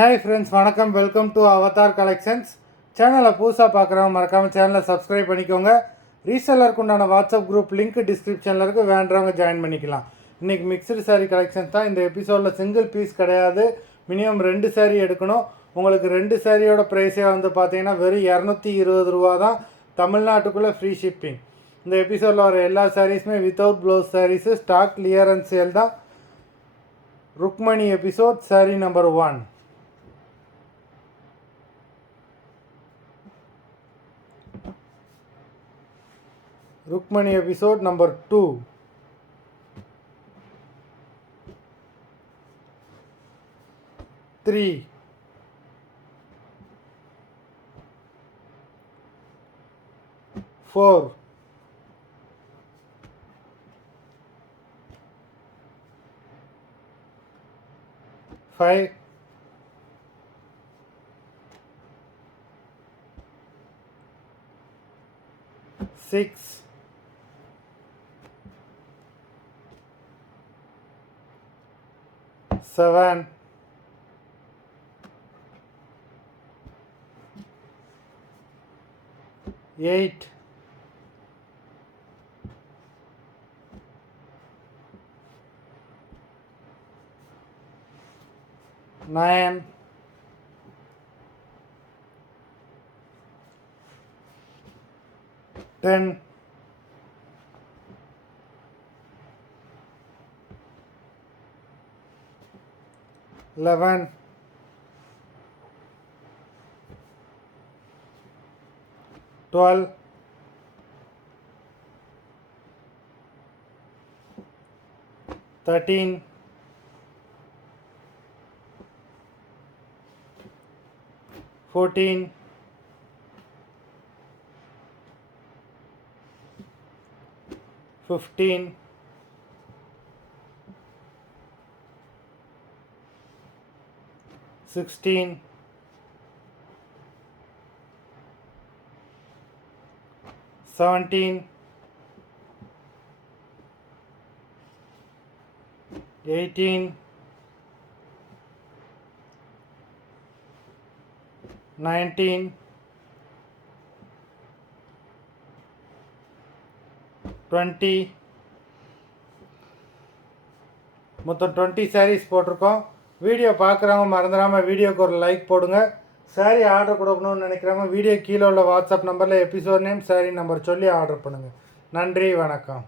Hi friends, வணக்கம். Welcome to Avatar collections. சேனலை புதுசாக பார்க்குறவங்க மறக்காமல் சேனலை சப்ஸ்கிரைப் பண்ணிக்கோங்க. ரீசெல்லருக்கு உண்டான வாட்ஸ்அப் குரூப் லிங்க் டிஸ்கிரிப்ஷனில் இருக்குது, வேண்டவங்க ஜாயின் பண்ணிக்கலாம். இன்றைக்கி மிக்சடு சாரீ கலெக்ஷன்ஸ் தான். இந்த எபிசோடில் சிங்கிள் பீஸ் கிடையாது, மினிமம் 2 சாரீ எடுக்கணும். உங்களுக்கு 2 சாரியோட ப்ரைஸே வந்து பார்த்தீங்கன்னா வெறும் 220 ரூபா தான். தமிழ்நாட்டுக்குள்ளே ஃப்ரீ ஷிப்பிங். இந்த எபிசோடில் வர எல்லா சாரீஸுமே without blouse saris, stock clearance sale தான். Rukmani episode sari number 1. Rukmani episode number 2. 3. 4. 5. 6. 7. 8. 9. 10. 11. 12. 13. 14. 15. 16. 17. 18. 19. 20. மொத்தம் 20 சாரீஸ் போட்டிருக்கோம். வீடியோ பார்க்குறவங்க மறந்துடாமல் வீடியோக்கு ஒரு லைக் போடுங்க. சாரீ ஆர்டர் கொடுக்கணும்னு நினைக்கிறவங்க வீடியோ கீழே உள்ள வாட்ஸ்அப் நம்பரில் எபிசோட் நேம், சாரீ நம்பர் சொல்லி ஆர்டர் பண்ணுங்கள். நன்றி, வணக்கம்.